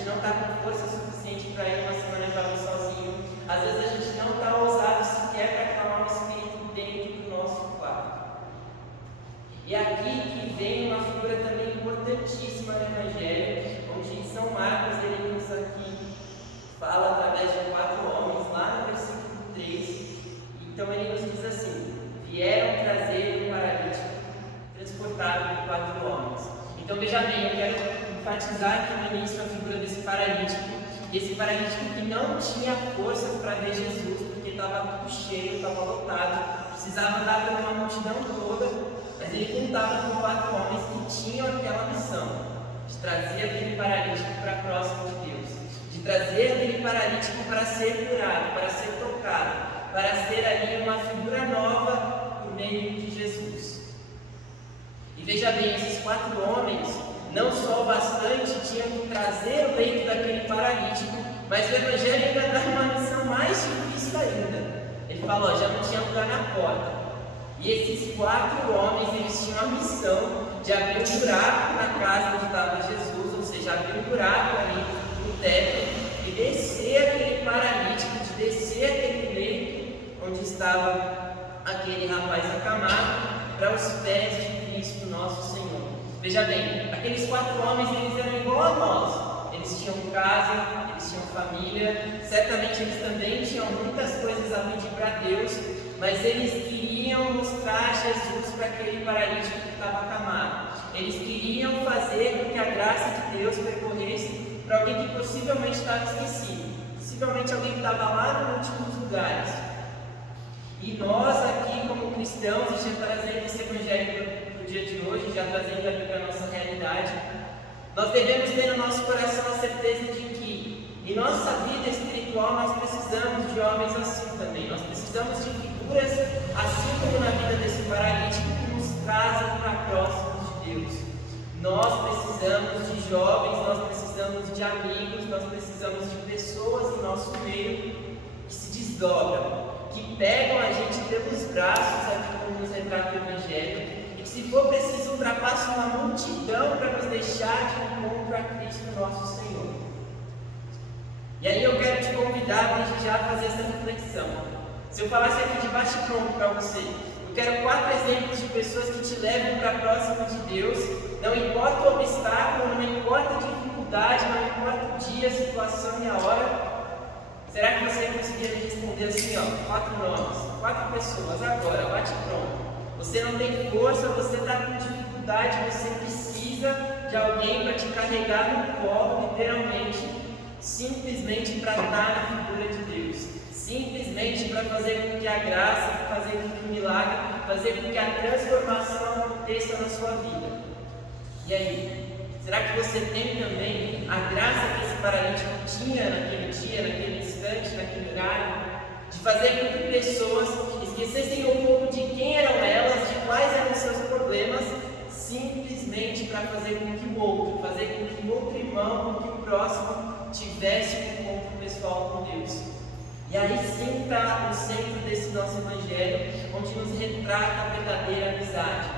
gente não está com força suficiente para ir uma semana de jovem sozinho, às vezes a gente não está ousado sequer para clamar o Espírito dentro do nosso quarto. E é aqui que vem uma figura também importantíssima no Evangelho, onde São Marcos, ele nos aqui fala através de 4 homens, lá no versículo 3. Então ele nos diz assim: vieram trazer um paralítico transportado por 4 homens. Então veja bem, eu quero enfatizar aqui no início a figura desse paralítico. Esse paralítico que não tinha forças para ver Jesus, porque estava tudo cheio, estava lotado, precisava andar por uma multidão toda, mas ele contava com 4 homens que tinham aquela missão de trazer aquele paralítico para próximo de Deus, de trazer aquele paralítico para ser curado, para ser tocado, para ser ali uma figura nova por meio de Jesus. E veja bem, esses 4 homens, não só o bastante, tinham que trazer o leito daquele paralítico, mas o Evangelho ainda dá uma missão mais difícil ainda. Ele fala, já não tinha lugar na porta. E esses 4 homens, eles tinham a missão de abrir um buraco na casa onde estava Jesus, ou seja, abrir um buraco ali no teto e descer aquele paralítico, de descer aquele leito onde estava aquele rapaz acamado, para os pés de Cristo nosso Senhor. Veja bem, aqueles 4 homens, eles eram igual a nós. Eles tinham casa, eles tinham família, certamente eles também tinham muitas coisas a pedir para Deus, mas eles queriam mostrar Jesus para aquele paralítico que estava acamado. Eles queriam fazer com que a graça de Deus percorresse para alguém que possivelmente estava esquecido, possivelmente alguém que estava lá nos últimos lugares. E nós aqui, como cristãos, já trazendo esse Evangelho para o dia de hoje, já trazendo aqui para a nossa realidade, nós devemos ter no nosso coração a certeza de que em nossa vida espiritual nós precisamos de homens assim também. Nós precisamos de figuras, assim como na vida desse paralítico, que nos trazem para próximos de Deus. Nós precisamos de jovens, nós precisamos de amigos, nós precisamos de pessoas em nosso meio que se desdobram, que pegam a gente pelos braços, aqui como nos retrata o Evangelho, e que, se for preciso, ultrapassam uma multidão para nos deixar de encontro a Cristo nosso Senhor. E aí eu quero te convidar desde já a fazer essa reflexão. Se eu falasse aqui de bate-pronto para você, eu quero 4 exemplos de pessoas que te levam para próximo de Deus, não importa o obstáculo, não importa a dificuldade, não importa o dia, a situação e a hora. Será que você conseguiria me responder assim, 4 nomes, 4 pessoas, agora, bate pronto. Você não tem força, você está com dificuldade, você precisa de alguém para te carregar no colo, literalmente, simplesmente para estar na figura de Deus, simplesmente para fazer com que a graça, fazer com que o milagre, fazer com que a transformação aconteça na sua vida. E aí? Será que você tem também a graça que esse paralítico tinha naquele dia, naquele instante, naquele horário, de fazer com que pessoas esquecessem um pouco de quem eram elas, de quais eram seus problemas, simplesmente para fazer com que o outro, fazer com que o outro irmão, com que o próximo tivesse um encontro pessoal com Deus? E aí sim está no centro desse nosso Evangelho, onde nos retrata a verdadeira amizade.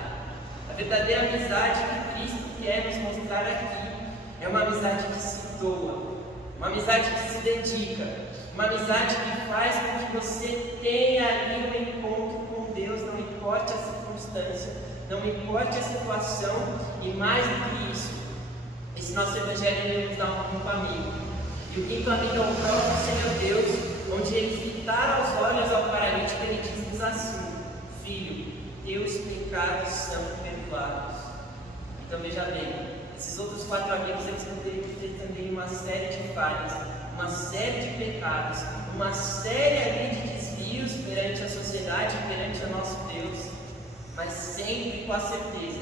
A verdadeira amizade que Cristo quer nos mostrar aqui é uma amizade que se doa, uma amizade que se dedica, uma amizade que faz com que você tenha ali um encontro com Deus, não importe a circunstância, não importe a situação, e mais do que isso, esse nosso Evangelho nos dá um quinto amigo. E o quinto amigo é o próprio Senhor Deus, onde ele fitar aos olhos ao paralítico, ele diz-nos assim: Filho, teus pecados são perdoados. Então veja bem, esses outros 4 amigos, eles poderiam ter também uma série de falhas, uma série de pecados, uma série ali de desvios perante a sociedade, perante o nosso Deus, mas sempre com a certeza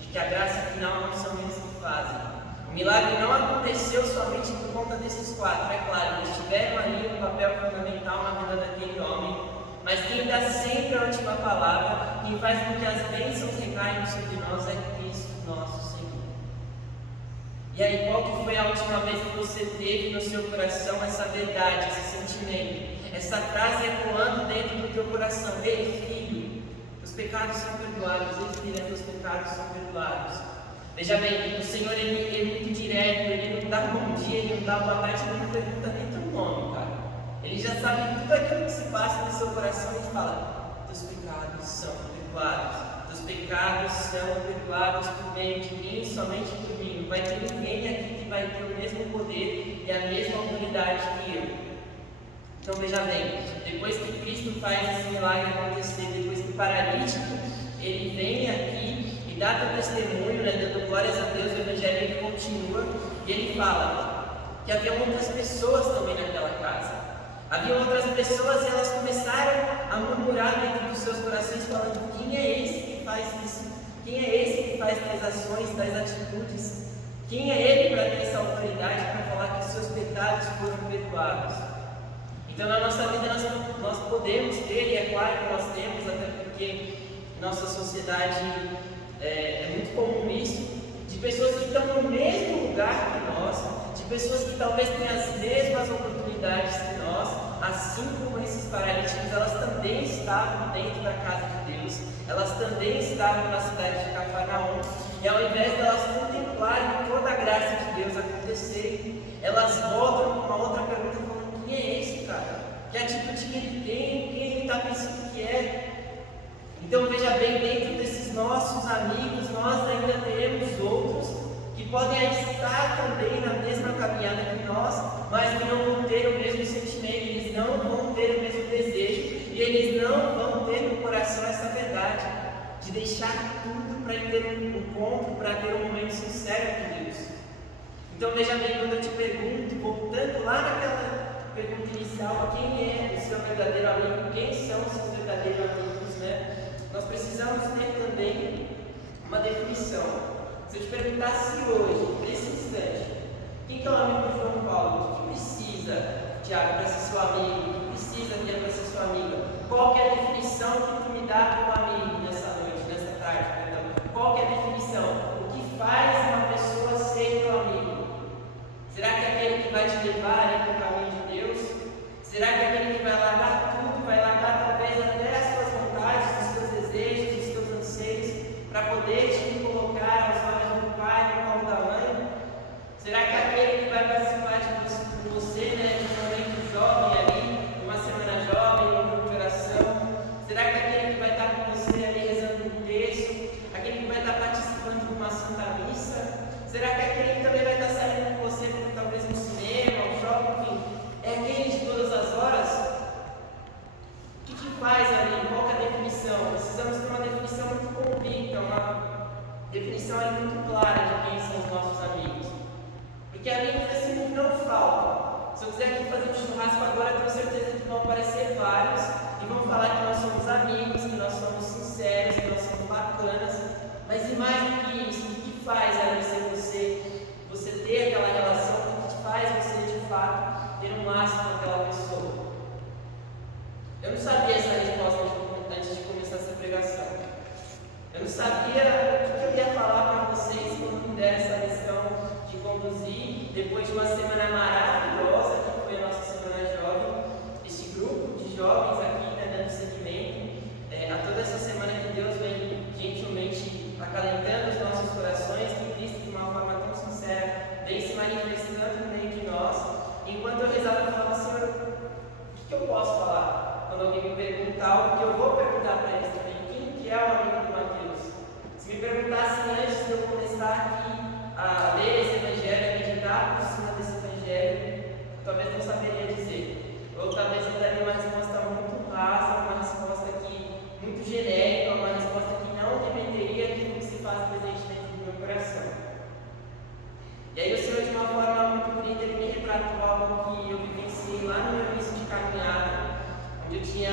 de que a graça final não são eles que fazem. O milagre não aconteceu somente por conta desses 4, é claro, eles tiveram ali um papel fundamental na vida daquele homem, mas quem dá sempre a última palavra, quem faz com que as bênçãos recaiam sobre nós é Cristo nosso Senhor. E aí, qual que foi a última vez que você teve no seu coração essa verdade, esse sentimento, essa frase ecoando dentro do teu coração: Ei, filho, os pecados são perdoados, ei, filha, os pecados são perdoados. Veja bem, o Senhor ele é muito direto, ele não dá bom dia, ele não dá boa tarde, ele não pergunta nem teu nome, cara. Ele já sabe tudo aquilo que se passa no seu coração e fala: teus pecados são perdoados. Teus pecados são perdoados por meio de mim, somente por mim. Não vai ter ninguém aqui que vai ter o mesmo poder e a mesma autoridade que eu. Então veja bem, depois que Cristo faz esse milagre acontecer, depois que o paralítico ele vem aqui e dá teu testemunho, né, dando glórias a Deus, o evangelho ele continua e ele fala que havia outras pessoas também naquela casa. Havia outras pessoas e elas começaram a murmurar dentro dos seus corações, falando: quem é esse que faz isso? Quem é esse que faz tais ações, tais atitudes? Quem é ele para ter essa autoridade para falar que os seus pecados foram perdoados? Então na nossa vida nós podemos ter, e é claro que nós temos, até porque em nossa sociedade é muito comum isso, de pessoas que estão no mesmo lugar que nós, de pessoas que talvez tenham as mesmas oportunidades que nós, assim como esses paralíticos, elas também estavam dentro da casa de Deus, elas também estavam na cidade de Cafarnaum, e ao invés de elas contemplarem toda a graça de Deus acontecer, elas voltam com uma outra pergunta falando: quem é esse cara? Que atitude que ele tem? Quem ele está pensando que é? Então veja bem, dentro desses nossos amigos, nós ainda teremos outros que podem estar também na mesma caminhada que nós, mas que não vão ter o mesmo sentimento, eles não vão ter o mesmo desejo, e eles não vão ter no coração essa verdade de deixar tudo para ter um encontro, para ter um momento sincero com Deus. Então veja bem, quando eu te pergunto, voltando lá naquela pergunta inicial: quem é o seu verdadeiro amigo? Quem são os seus verdadeiros amigos, né? Nós precisamos ter também uma definição. Se eu te perguntasse hoje, nesse instante, quem que é o amigo de João Paulo? O que precisa, Tiago, para ser seu amigo? O que precisa, Bia, para ser sua amiga? Qual que é a definição que tu me dá como amigo nessa noite, nessa tarde? Perdão? Qual que é a definição? O que faz uma pessoa ser teu amigo? Será que é aquele que vai te levar para o caminho de Deus? Será que é aquele que vai largar tudo, vai largar talvez até as suas vontades, os seus desejos, os seus anseios, para poder te colocar aos olhos do pai, no colo da mãe? Será que é aquele que vai participar com você, né, de um momento jovem ali, uma semana jovem, um grupo de oração? Será que é aquele que vai estar com você ali rezando um texto? Aquele que vai estar participando de uma santa missa? Será que é aquele que também vai estar saindo com você, talvez no cinema, no shopping, enfim? É aquele de todas as horas? O que te faz ali? Qual que é a definição? Precisamos ter uma definição muito convicta, uma definição ali muito clara de quem são os nossos amigos. Porque amigos nesse mundo não faltam. Se eu quiser aqui fazer um churrasco agora, eu tenho certeza que vão aparecer vários e vão falar que nós somos amigos, que nós somos sinceros, que nós somos bacanas. Mas e mais do que isso, o que faz ali ser você ter aquela relação, o que te faz você de fato ter um laço com aquela pessoa? Eu não sabia essa resposta antes de começar essa pregação. Eu não sabia o que eu ia falar para vocês quando me deram essa missão de conduzir, depois de uma semana maravilhosa, que foi a nossa Semana Jovem, este grupo de jovens aqui, né, dando seguimento a toda essa semana que Deus vem gentilmente acalentando os nossos corações, que Cristo, de uma forma tão sincera, vem se manifestando no meio de nós. Enquanto eu rezava, eu falava: Senhor, o que eu posso falar? Quando alguém me perguntar algo que eu vou perguntar para eles também: quem que é o amigo de Mateus? Se me perguntassem antes de eu começar aqui a ler esse evangelho, a meditar por cima desse evangelho, talvez não saberia dizer. Ou talvez eu daria uma resposta muito rasa, uma resposta muito genérica, uma resposta que não remeteria aquilo que se faz presente dentro do meu coração. E aí o Senhor, de uma forma muito bonita, ele me retratou algo que eu vivenciei lá no meu início de caminhada, onde eu tinha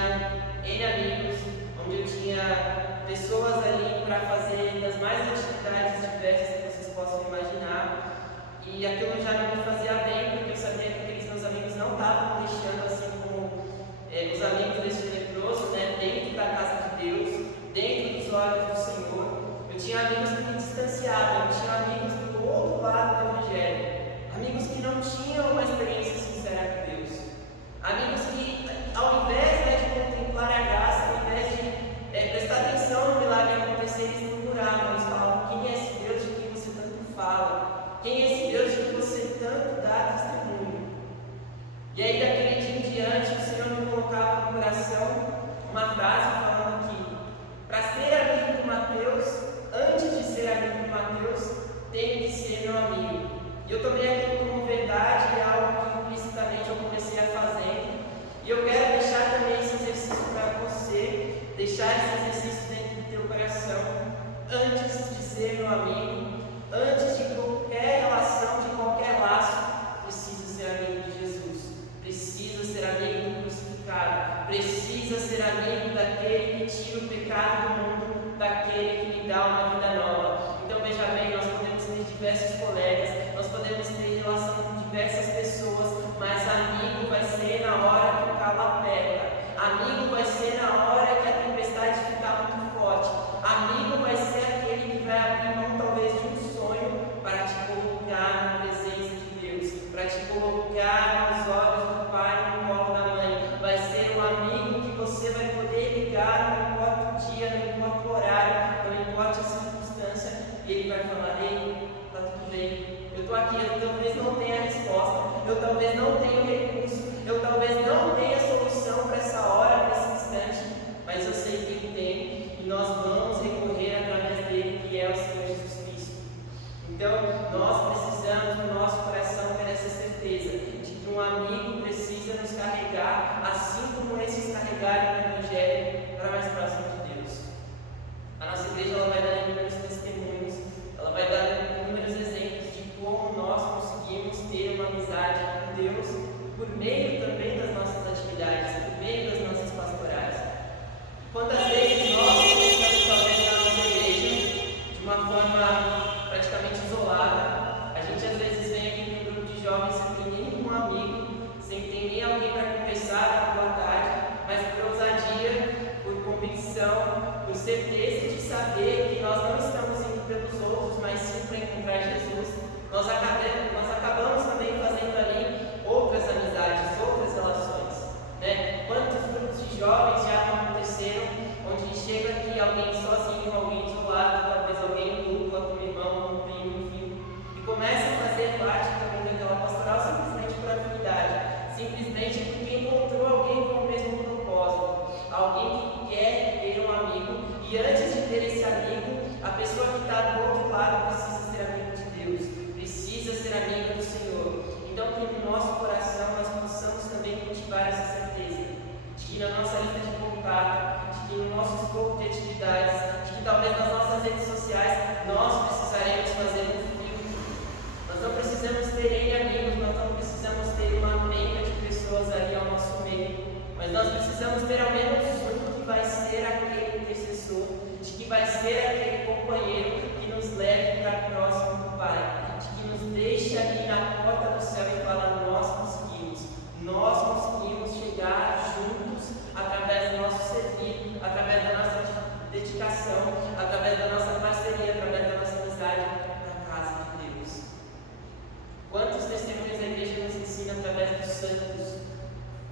N amigos, onde eu tinha pessoas ali para fazer das mais atividades diversas que vocês possam imaginar, e aquilo já não me fazia bem, porque eu sabia que aqueles meus amigos não estavam deixando, assim como os amigos deste leproso, né, dentro da casa de Deus, dentro dos olhos do Senhor. Eu tinha amigos que me distanciavam, eu tinha amigos do outro lado do Evangelho, amigos que não tinham uma experiência sincera com Deus, amigos que, ao invés, né, de contemplar a graça, ao invés de prestar atenção no milagre acontecer, eles murmuravam, eles falavam: quem é esse Deus de quem você tanto fala? Quem é esse Deus de que você tanto E aí, daquele dia em diante, o Senhor me colocava no coração uma frase falando que, para ser amigo do Mateus, antes de ser amigo do Mateus, tem que ser meu amigo. E eu tomei aquilo como verdade, é algo que implicitamente eu comecei a fazer. E eu quero deixar também esse exercício para você, deixar esse exercício dentro do teu coração, antes de ser meu amigo, antes de qualquer relação, de qualquer laço, precisa ser amigo de Jesus, precisa ser amigo do crucificado, precisa ser amigo daquele que tira o pecado do mundo, daquele que me dá uma vida nova. Então veja bem, nós podemos ter diversos colegas, nós podemos ter relação com diversas pessoas, mas amigo vai ser na hora que o calo aperta, amigo vai ser na hora que a tempestade ficar muito forte, amigo vai ser aquele que vai abrir mão talvez de um sonho para te colocar na presença de Deus, para te colocar nos olhos do pai, no colo da mãe. Vai ser um amigo que você vai poder ligar, não importa o dia, não importa o horário, não importa a circunstância, e ele vai falar: ei, está tudo bem, eu estou aqui, eu talvez não tenha a resposta, eu talvez não tenha o recurso, eu talvez não tenha a solução para essa hora, para esse instante, mas eu sei que ele tem, e nós vamos recorrer através dele, que é o Senhor Jesus Cristo. Então, nós precisamos no nosso coração ter essa certeza de que um amigo precisa nos carregar, assim como esses carregaram o Evangelho para mais próximo de Deus. A nossa igreja ela vai dar inúmeros testemunhos, ela vai dar inúmeros exemplos de como nós conseguimos ter uma amizade com Deus por meio também das nossas atividades, por meio das nossas pastorais. Quantas vezes nós começamos talvez na nossa igreja de uma forma praticamente isolada, a gente às vezes vem aqui para um grupo de jovens sem ter nenhum amigo, sem ter nem alguém para conversar, por boa tarde, mas por ousadia, por convicção, por certeza de saber que nós não estamos indo pelos outros, mas sim para encontrar Jesus, nós acabamos também fazendo ali outras amizades, outras relações, né? Quantos grupos de jovens já não aconteceram, onde chega aqui alguém sozinho, alguém isolado, talvez alguém em dupla, com um irmão, com um primo, enfim, e começa a fazer parte também daquela pastoral simplesmente por afinidade, simplesmente porque encontrou alguém com o mesmo propósito, alguém que quer ter um amigo, e antes de ter esse amigo, a pessoa que está do outro lado precisa ser amigo de Deus, precisa ser amigo do Senhor. Então que no nosso coração nós possamos também cultivar essa certeza, de que na nossa lista de contato, de que no nosso escopo de atividades, de que talvez nas nossas redes sociais nós precisaremos fazer um filtro. Nós não precisamos ter N amigos, nós não precisamos ter uma penca de pessoas ali ao nosso meio, mas nós precisamos ter ao menos um que vai ser aquele intercessor, de que vai ser aquele companheiro que nos leve para próximo do Pai, de que nos deixe ali na porta do céu e fala: nós conseguimos chegar juntos através do nosso servir, através da nossa dedicação, através da nossa parceria, através da nossa amizade na casa de Deus. Quantos testemunhos a igreja nos ensina através dos santos?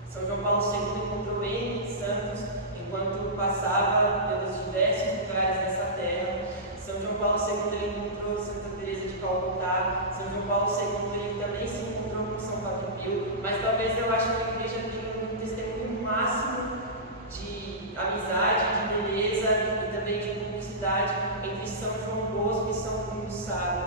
São João Paulo II encontrou N santos enquanto passava pelos diversos lugares dessa terra. São João Paulo II ele encontrou Santa Teresa de Calcutá. São João Paulo II ele também se encontrou com São Padre Pio. Mas talvez eu acho que a igreja tem um testemunho máximo de amizade, de beleza e também de cumplicidade entre São João Bosco e São Domingos Sávio.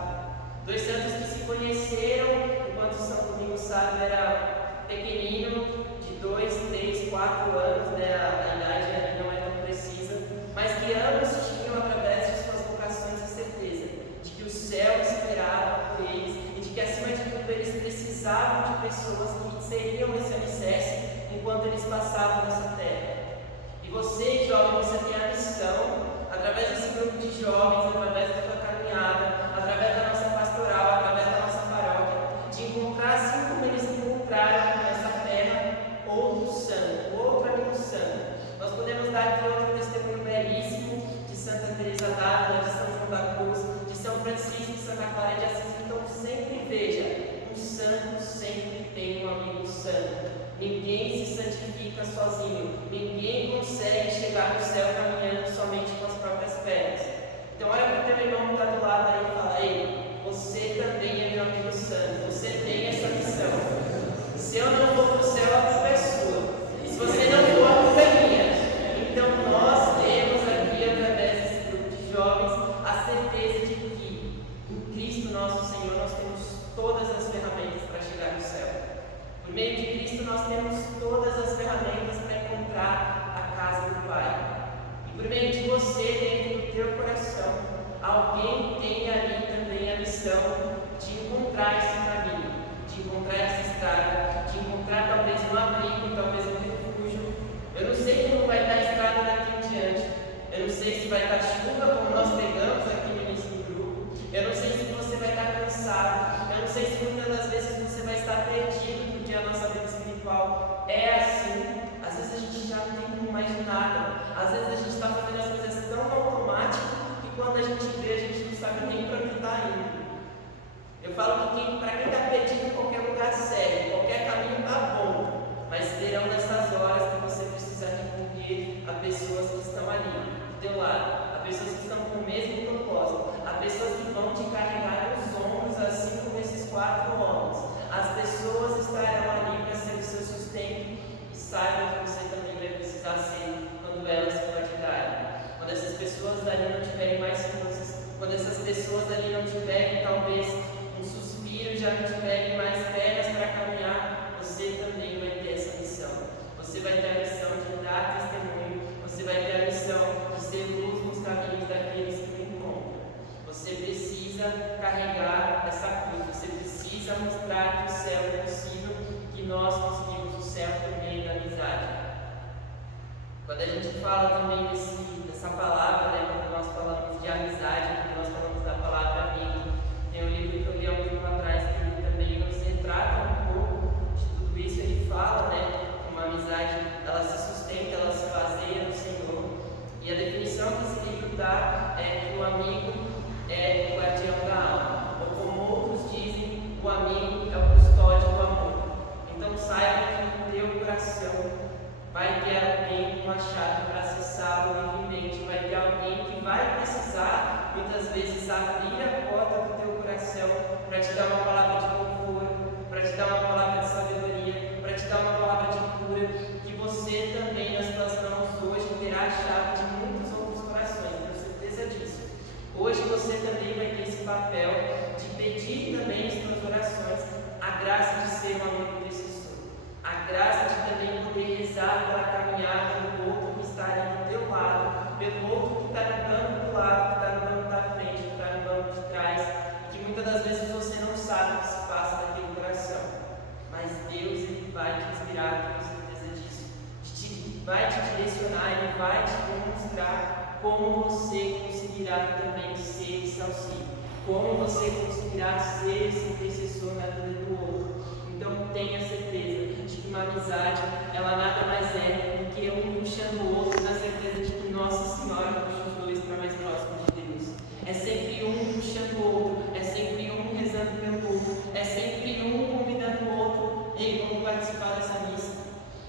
Dois santos que se conheceram enquanto São Domingos Sávio era pequenino, de 2, 3, 4 anos, né? A idade ali não é tão precisa, mas que ambos tinham através de suas vocações a certeza de que o céu esperava por eles e de que acima de tudo eles precisavam de pessoas que seriam esse alicerce enquanto eles passavam nessa terra. E você, jovem, você tem a missão, através desse grupo de jovens, através da sua caminhada, através da nossa pastoral, através da nossa paróquia, de encontrar, assim como eles encontraram nessa terra, outro santo, outro amigo santo. Nós podemos dar aqui outro testemunho belíssimo de Santa Teresa d'Ávila, de São João da Cruz, de São Francisco e Santa Clara de Assis. Então sempre veja, um santo sempre tem um amigo santo. Ninguém se santifica sozinho, ninguém consegue chegar no céu caminhando somente com as próprias pernas. Então olha para o teu irmão que está do lado aí e fala: ei, você também é meu amigo santo, você tem essa missão. Se eu não vou para o todas as ferramentas para chegar no céu. Por meio de Cristo nós temos todas as ferramentas para encontrar a casa do Pai. E por meio de você, dentro do teu coração, alguém tem ali também a missão de encontrar esse caminho, de encontrar essa estrada, de encontrar talvez um abrigo, talvez um refúgio. Eu não sei como vai estar a estrada daqui em diante. Eu não sei se vai estar chuva, como nós pegamos aqui no início do grupo. Eu não sei se você vai estar cansado. Eu não sei se muitas das vezes você vai estar perdido, porque a nossa vida espiritual é assim. Às vezes a gente já não tem como mais nada. Às vezes a gente está fazendo as coisas tão automático que quando a gente vê, a gente não sabe nem para onde está indo. Eu falo que para quem está perdido em qualquer lugar segue, qualquer caminho está bom, mas terão nessas horas que você precisa recorrer a pessoas que estão ali, do teu lado, a pessoas que estão com o mesmo propósito, a pessoas que vão te carregar nos ombros, assim como esses 4 homens. As pessoas estarão ali para ser o seu sustento e saibam que você também vai precisar ser quando elas se fatigarem. Quando essas pessoas dali não tiverem mais forças, quando essas pessoas ali não tiverem talvez um suspiro, já não tiverem mais pernas para caminhar, você também vai ter essa missão. Você vai ter a missão de dar testemunho, você vai ter a missão de ser luz nos caminhos daqueles que o encontram. Você precisa carregar essa cruz, você precisa mostrar que o céu é possível, que nós conseguimos o céu por meio da amizade. Quando a gente fala também dessa palavra, né, quando nós falamos de amizade, quando nós falamos da palavra amigo, tem um livro que eu li há um tempo atrás que ele também nos retrata um pouco de tudo isso. Ele fala, né, que uma amizade, ela se sustenta, ela se baseia no Senhor. E a definição que esse livro dá é que o amigo é o guardião da alma, ou como outros dizem, o amigo é o custódio do amor. Então saiba que no teu coração vai ter alguém com uma chave para acessá-lo livremente, vai ter alguém que vai precisar, muitas vezes, abrir a porta do teu coração para te dar uma palavra de conforto, para te dar uma palavra de sabedoria, para te dar uma palavra de cura, que você também nas tuas mãos hoje terá a chave de muitos outros corações, tenho certeza disso. Hoje você também vai ter esse papel de pedir também em suas orações a graça de ser um amigo intercessor. A graça de também poder rezar pela caminhada do outro que está ali do teu lado, pelo outro que está no banco do lado, que está no banco da frente, que está no banco de trás, e que muitas das vezes você não sabe o que se passa naquele coração. Mas Deus, Ele vai te inspirar, tenho certeza disso. Vai te direcionar, Ele vai te demonstrar como você conseguirá também ser esse auxílio, como você conseguirá ser esse intercessor na vida do outro. Então tenha certeza de que uma amizade, ela nada mais é do que um puxando o outro, na certeza de que Nossa Senhora puxa os dois para mais próximo de Deus. É sempre um puxando o outro, é sempre um rezando pelo outro, é sempre um convidando o outro. Ei, vamos participar dessa missa,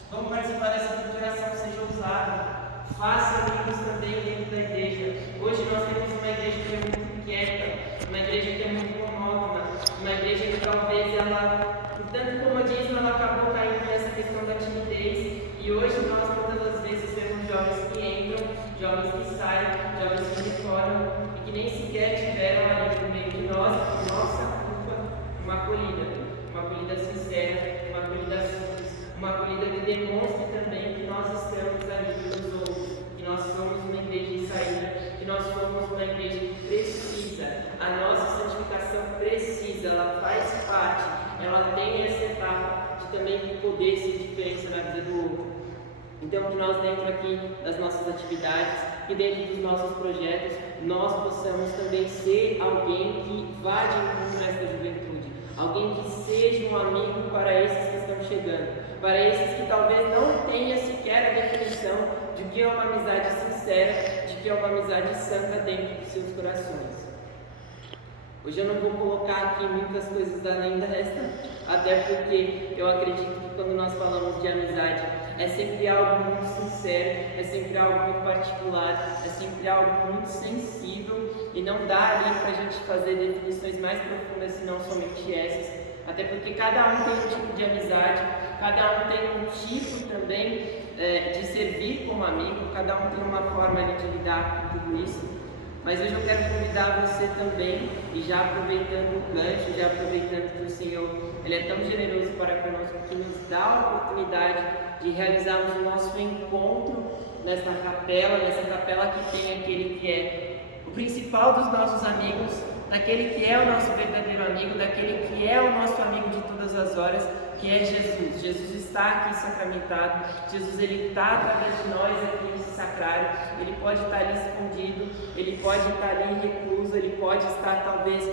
vamos participar dessa oração, seja ousado. Faça amigos também dentro da igreja. Hoje nós temos uma igreja que é muito quieta, uma igreja que é muito monótona, uma igreja que talvez ela, tanto comodismo, ela acabou caindo nessa questão da timidez. E hoje nós muitas das vezes vemos jovens que entram, jovens que saem, jovens que retornam e que nem sequer tiveram ali no meio de nós, por nossa culpa, uma acolhida sincera, uma acolhida simples, uma acolhida que demonstre também que nós estamos ali pelos outros, que nós somos uma igreja de saída, que nós somos uma igreja que precisa, a nossa santificação precisa, ela faz parte, ela tem essa etapa de também poder ser diferença na vida do outro. Então que nós dentro aqui das nossas atividades e dentro dos nossos projetos, nós possamos também ser alguém que vá de encontro a essa juventude, alguém que seja um amigo para esses que estão chegando, para esses que talvez não tenham sequer a definição de que é uma amizade sincera, de que é uma amizade santa dentro dos seus corações. Hoje eu não vou colocar aqui muitas coisas além desta, até porque eu acredito que quando nós falamos de amizade, é sempre algo muito sincero, é sempre algo muito particular, é sempre algo muito sensível e não dá ali para a gente fazer definições mais profundas, senão somente essas, até porque cada um tem um tipo de amizade, cada um tem um tipo também de servir como amigo, cada um tem uma forma ali de lidar com tudo isso. Mas hoje eu quero convidar você também, e já aproveitando o gancho, já aproveitando que o Senhor Ele é tão generoso para conosco, que nos dá a oportunidade de realizarmos o nosso encontro nessa capela que tem aquele que é o principal dos nossos amigos, daquele que é o nosso verdadeiro amigo, daquele que é o nosso amigo de todas as horas, que é Jesus. Jesus está aqui sacramentado, Jesus ele está através de nós aqui nesse sacrário, ele pode estar ali escondido, ele pode estar ali recluso, ele pode estar talvez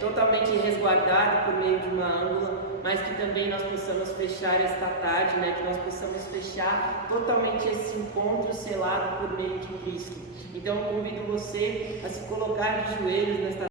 totalmente resguardado por meio de uma ângula, mas que também nós possamos fechar esta tarde, que nós possamos fechar totalmente esse encontro selado por meio de Cristo. Então eu convido você a se colocar de joelhos nesta